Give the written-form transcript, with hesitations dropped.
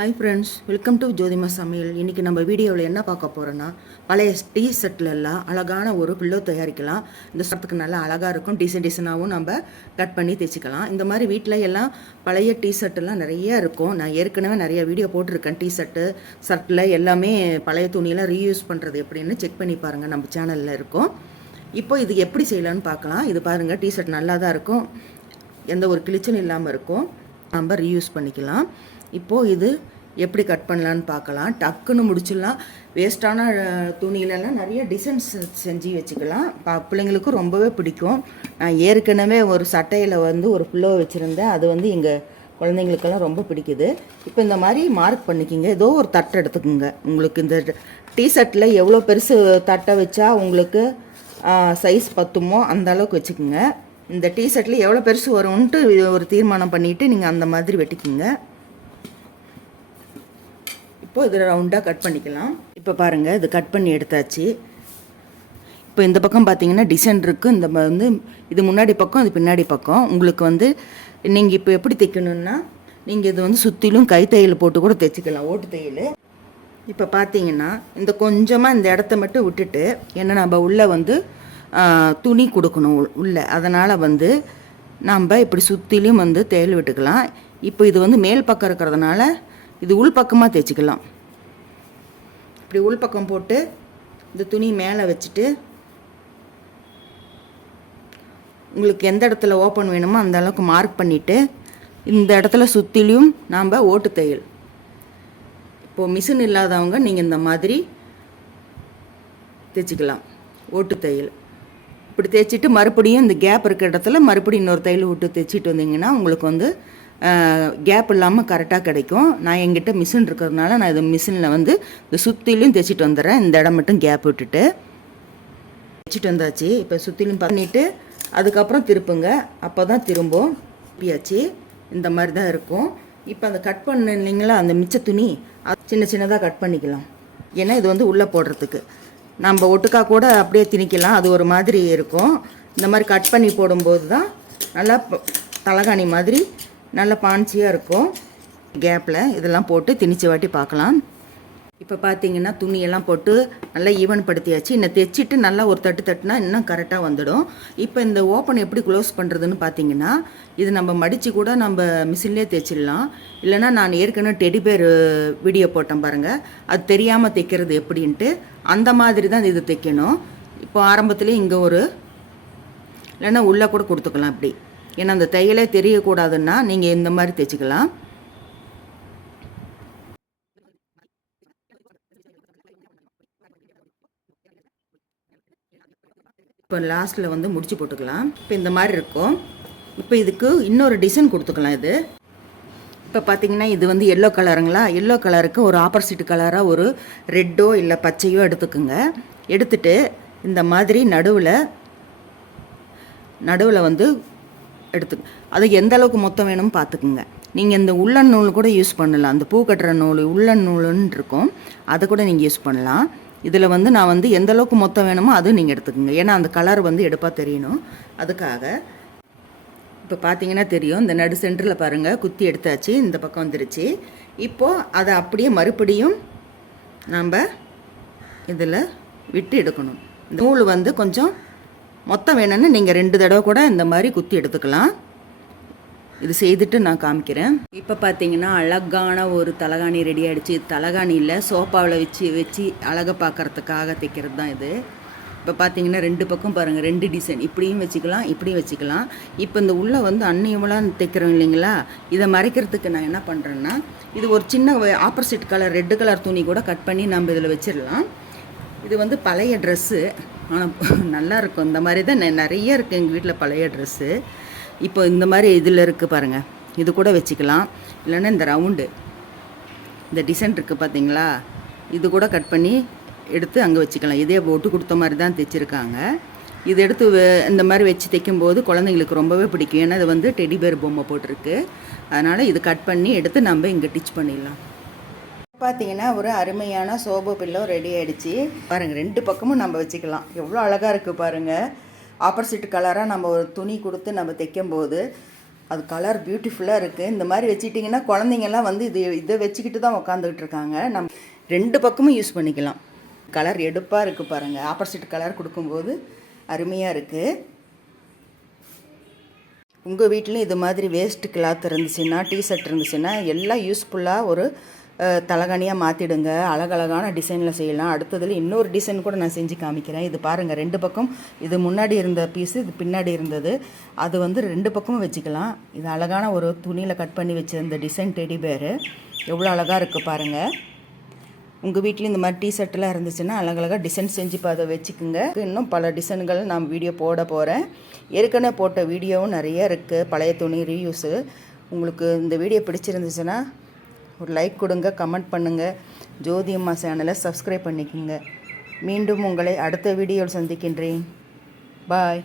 Hi friends, welcome to ஜோதிமா சமையல். இன்றைக்கி நம்ம வீடியோவில் என்ன பார்க்க போகிறோன்னா, பழைய டீ செட்டிலெல்லாம் அழகான ஒரு பில்லோ தயாரிக்கலாம். இந்த சத்துக்கு நல்லா அழகாக இருக்கும். டிசைனாகவும் நம்ம கட் பண்ணி தைச்சிக்கலாம். இந்த மாதிரி வீட்டில் எல்லாம் பழைய டீ ஷர்ட்டெல்லாம் நிறைய இருக்கும். நான் ஏற்கனவே நிறைய வீடியோ போட்டிருக்கேன். டீ ஷர்ட்டில் எல்லாமே பழைய துணியெல்லாம் ரீயூஸ் பண்ணுறது எப்படின்னு செக் பண்ணி பாருங்கள், நம்ம சேனலில் இருக்கும். இப்போ இது எப்படி செய்யலான்னு பார்க்கலாம். இது பாருங்கள், டீ ஷர்ட் நல்லா தான் இருக்கும், எந்த ஒரு கிழிச்சலும் இல்லாமல் இருக்கும். நம்ம ரீயூஸ் பண்ணிக்கலாம். இப்போது இது எப்படி கட் பண்ணலான்னு பார்க்கலாம். டக்குன்னு முடிச்சிடலாம். வேஸ்ட்டான துணியிலலாம் நிறைய டிசைன்ஸ் செஞ்சு வச்சுக்கலாம். பிள்ளைங்களுக்கும் ரொம்பவே பிடிக்கும். நான் ஏற்கனவே ஒரு சட்டையில் ஒரு பில்லோ வச்சுருந்தேன். அது எங்கள் குழந்தைங்களுக்கெல்லாம் ரொம்ப பிடிக்குது. இப்போ இந்த மாதிரி மார்க் பண்ணிக்கிங்க. ஏதோ ஒரு தட்டை எடுத்துக்கோங்க. உங்களுக்கு இந்த டிஷர்ட்டில் எவ்வளோ பெருசு தட்டை வச்சா உங்களுக்கு சைஸ் பத்துமோ அந்த அளவுக்கு வச்சுக்கோங்க. இந்த டிஷர்ட்டில் எவ்வளோ பெருசு வரும்ன்ட்டு ஒரு தீர்மானம் பண்ணிவிட்டு நீங்கள் அந்த மாதிரி வெட்டிக்கிங்க. இப்போ இதில் ரவுண்டாக கட் பண்ணிக்கலாம். இப்போ பாருங்கள், இது கட் பண்ணி எடுத்தாச்சு. இப்போ இந்த பக்கம் பார்த்தீங்கன்னா டிசைன் இருக்குது. இந்த இது முன்னாடி பக்கம், இது பின்னாடி பக்கம். உங்களுக்கு நீங்கள் இப்போ எப்படி தைக்கணுன்னா, நீங்கள் இது சுற்றிலும் கைத்தையல் போட்டு கூட தைச்சிக்கலாம், ஓட்டு தையல். இப்போ பார்த்தீங்கன்னா இந்த கொஞ்சமாக இந்த இடத்த மட்டும் விட்டுட்டு, ஏன்னா நம்ம உள்ளே துணி கொடுக்கணும் உள்ளே, அதனால் நம்ம இப்படி சுற்றிலும் தையல் விட்டுக்கலாம். இப்போ இது மேல் பக்கம் இருக்கிறதுனால இது உள் பக்கமாக தைச்சிக்கலாம். இப்படி உள் பக்கம் போட்டு இந்த துணி மேலே வச்சுட்டு, உங்களுக்கு எந்த இடத்துல ஓப்பன் வேணுமோ அந்த அளவுக்கு மார்க் பண்ணிவிட்டு, இந்த இடத்துல சுற்றிலையும் நாம் ஓட்டு தையல். இப்போது மிஷின் இல்லாதவங்க நீங்கள் இந்த மாதிரி தைச்சிக்கலாம், ஓட்டு தையல். இப்படி தைச்சிட்டு மறுபடியும் இந்த கேப் இருக்கிற இடத்துல மறுபடியும் இன்னொரு தையல் விட்டு தைச்சிட்டு வந்தீங்கன்னா உங்களுக்கு கேப் இல்லாமல் கரெக்டாக கிடைக்கும். நான் எங்கிட்ட மிஷின் இருக்கிறதுனால நான் இது மிஷினில் இந்த சுற்றிலையும் தைச்சிட்டு வந்துடுறேன். இந்த இடம் மட்டும் கேப் விட்டுட்டு தைச்சிட்டு வந்தாச்சு. இப்போ சுற்றிலும் பண்ணிவிட்டு அதுக்கப்புறம் திருப்புங்க. அப்போ தான் திரும்பும். திருப்பியாச்சு. இந்த மாதிரி தான் இருக்கும். இப்போ அந்த கட் பண்ண இல்லைங்களா, அந்த மிச்ச துணி சின்ன சின்னதாக கட் பண்ணிக்கலாம். ஏன்னா இது உள்ளே போடுறதுக்கு நம்ம ஒட்டுக்கா கூட அப்படியே திணிக்கலாம், அது ஒரு மாதிரி இருக்கும். இந்த மாதிரி கட் பண்ணி போடும்போது தான் நல்லா தலகாணி மாதிரி நல்லா பான்ச்சியாக இருக்கும். கேப்பில் இதெல்லாம் போட்டு திணிச்சு வாட்டி பார்க்கலாம். இப்போ பார்த்தீங்கன்னா துணியெல்லாம் போட்டு நல்லா ஈவன் படுத்தியாச்சு. இன்னும் தைச்சிட்டு நல்லா ஒரு தட்டு தட்டுனா இன்னும் கரெக்டாக வந்துடும். இப்போ இந்த ஓப்பன் எப்படி க்ளோஸ் பண்ணுறதுன்னு பார்த்தீங்கன்னா, இது நம்ம மடித்து கூட நம்ம மிஷின்லேயே தைச்சிடலாம். இல்லைனா நான் ஏற்கனவே டெடி பேர் வீடியோ போட்டேன் பாருங்கள், அது தெரியாமல் தைக்கிறது எப்படின்ட்டு. அந்த மாதிரி தான் இது தைக்கணும். இப்போ ஆரம்பத்துலேயே இங்கே இல்லைன்னா உள்ளே கூட கொடுத்துக்கலாம் இப்படி. ஏன்னா அந்த தையலே தெரியக்கூடாதுன்னா நீங்கள் இந்த மாதிரி தைச்சிக்கலாம். இப்போ லாஸ்ட்டில் முடிச்சு போட்டுக்கலாம். இப்போ இந்த மாதிரி இருக்கும். இப்போ இதுக்கு இன்னொரு டிசைன் கொடுத்துக்கலாம். இது இப்போ பார்த்தீங்கன்னா இது எல்லோ கலருங்களா, எல்லோ கலருக்கு ஒரு ஆப்போசிட் கலராக ஒரு ரெட்டோ இல்லை பச்சையோ எடுத்துக்குங்க. எடுத்துட்டு இந்த மாதிரி நடுவில் எடுத்து அது எந்த அளவுக்கு மொத்தம் வேணும்னு பார்த்துக்குங்க. நீங்கள் இந்த உள்ளன் நூல் கூட யூஸ் பண்ணலாம். அந்த பூ கட்டுற நூல் உள்ளன் நூலுன்னு இருக்கும், அதை கூட நீங்கள் யூஸ் பண்ணலாம். இதில் நான் எந்த அளவுக்கு மொத்தம் வேணுமோ அது நீங்கள் எடுத்துக்கோங்க. ஏன்னா அந்த கலர் எடுப்பாக தெரியணும், அதுக்காக. இப்போ பார்த்தீங்கன்னா தெரியும், இந்த நடு சென்டரில் பாருங்கள் குத்தி எடுத்தாச்சு. இந்த பக்கம் வந்துருச்சு. இப்போது அதை அப்படியே மறுபடியும் நாம் இதில் விட்டு எடுக்கணும். இந்த நூல் கொஞ்சம் மொத்தம் வேணும்னு நீங்கள் 2 தடவை கூட இந்த மாதிரி குத்தி எடுத்துக்கலாம். இது செய்துட்டு நான் காமிக்கிறேன். இப்போ பார்த்தீங்கன்னா அழகான ஒரு தலகாணி ரெடி ஆகிடுச்சு. தலகாணியில் சோஃபாவில் வச்சு அழகை பார்க்குறதுக்காக தைக்கிறது தான் இது. இப்போ பார்த்தீங்கன்னா 2 பக்கம் பாருங்கள், 2 டிசைன் இப்படியும் வச்சுக்கலாம், இப்படியும் வச்சுக்கலாம். இப்போ இந்த உள்ளே அன்னியமெல்லாம் தைக்கிறோம் இல்லைங்களா, இதை மறைக்கிறதுக்கு நான் என்ன பண்ணுறேன்னா, இது ஒரு சின்ன ஆப்போசிட் கலர் ரெட்டு கலர் துணி கூட கட் பண்ணி நம்ம இதில் வச்சிடலாம். இது பழைய ட்ரெஸ்ஸு, ஆனால் நல்லாயிருக்கும். இந்த மாதிரி தான் நிறைய இருக்குது எங்கள் வீட்டில் பழைய ட்ரெஸ்ஸு. இப்போ இந்த மாதிரி இதில் இருக்குது பாருங்கள், இது கூட வச்சுக்கலாம். இல்லைன்னா இந்த ரவுண்டு இந்த டிசைன் இருக்குது பார்த்தீங்களா, இது கூட கட் பண்ணி எடுத்து அங்கே வச்சுக்கலாம். இதே ஒட்டு கொடுத்த மாதிரி தான் தைச்சிருக்காங்க. இது எடுத்து இந்த மாதிரி வச்சு தைக்கும்போது குழந்தைங்களுக்கு ரொம்பவே பிடிக்கும். ஏன்னா இது டெடி பேர் பொம்மை போட்டிருக்கு, அதனால் இது கட் பண்ணி எடுத்து நம்ம இங்கே டிச் பண்ணிடலாம். பார்த்தீங்கன்னா ஒரு அருமையான சோபா பில்லோ ரெடி ஆகிடுச்சு. பாருங்கள், 2 பக்கமும் நம்ம வச்சுக்கலாம். எவ்வளோ அழகாக இருக்குது பாருங்கள். ஆப்போசிட் கலராக நம்ம ஒரு துணி கொடுத்து நம்ம தைக்கும்போது அது கலர் பியூட்டிஃபுல்லாக இருக்குது. இந்த மாதிரி வச்சுக்கிட்டிங்கன்னா குழந்தைங்கள்லாம் வந்து இதை வச்சுக்கிட்டு தான் உட்காந்துக்கிட்டு இருக்காங்க. நம்ம 2 பக்கமும் யூஸ் பண்ணிக்கலாம். கலர் எடுப்பாக இருக்குது பாருங்கள். ஆப்போசிட் கலர் கொடுக்கும்போது அருமையாக இருக்குது. உங்கள் வீட்டிலும் இது மாதிரி வேஸ்ட் கிளாத் இருந்துச்சுன்னா, டிஷர்ட் இருந்துச்சுன்னா எல்லாம் யூஸ்ஃபுல்லாக ஒரு தலகாணியாக மாற்றிடுங்க. அழகழகான டிசைனில் செய்யலாம். அடுத்ததில் இன்னொரு டிசைன் கூட நான் செஞ்சு காமிக்கிறேன். இது பாருங்கள், 2 பக்கம் இது முன்னாடி இருந்த பீஸு, இது பின்னாடி இருந்தது. அது வந்து 2 பக்கமும் வச்சுக்கலாம். இது அழகான ஒரு துணியில் கட் பண்ணி வச்சுருந்த டிசைன் டெடி பேரு எவ்வளோ அழகாக இருக்குது பாருங்கள். உங்கள் வீட்டில் இந்த மாதிரி டிஷர்ட்லாம் இருந்துச்சுன்னா அழகழகாக டிசைன் செஞ்சு அதை வச்சுக்குங்க. இன்னும் பல டிசைன்கள் நான் வீடியோ போட போகிறேன். ஏற்கனவே போட்ட வீடியோவும் நிறைய இருக்குது, பழைய துணி ரீயூஸு. உங்களுக்கு இந்த வீடியோ பிடிச்சிருந்துச்சுன்னா ஒரு லைக் கொடுங்க, கமெண்ட் பண்ணுங்கள். ஜோதி அம்மா சேனலை சப்ஸ்கிரைப் பண்ணிக்கோங்க. மீண்டும் உங்களை அடுத்த வீடியோவில் சந்திக்கின்றேன். பாய்.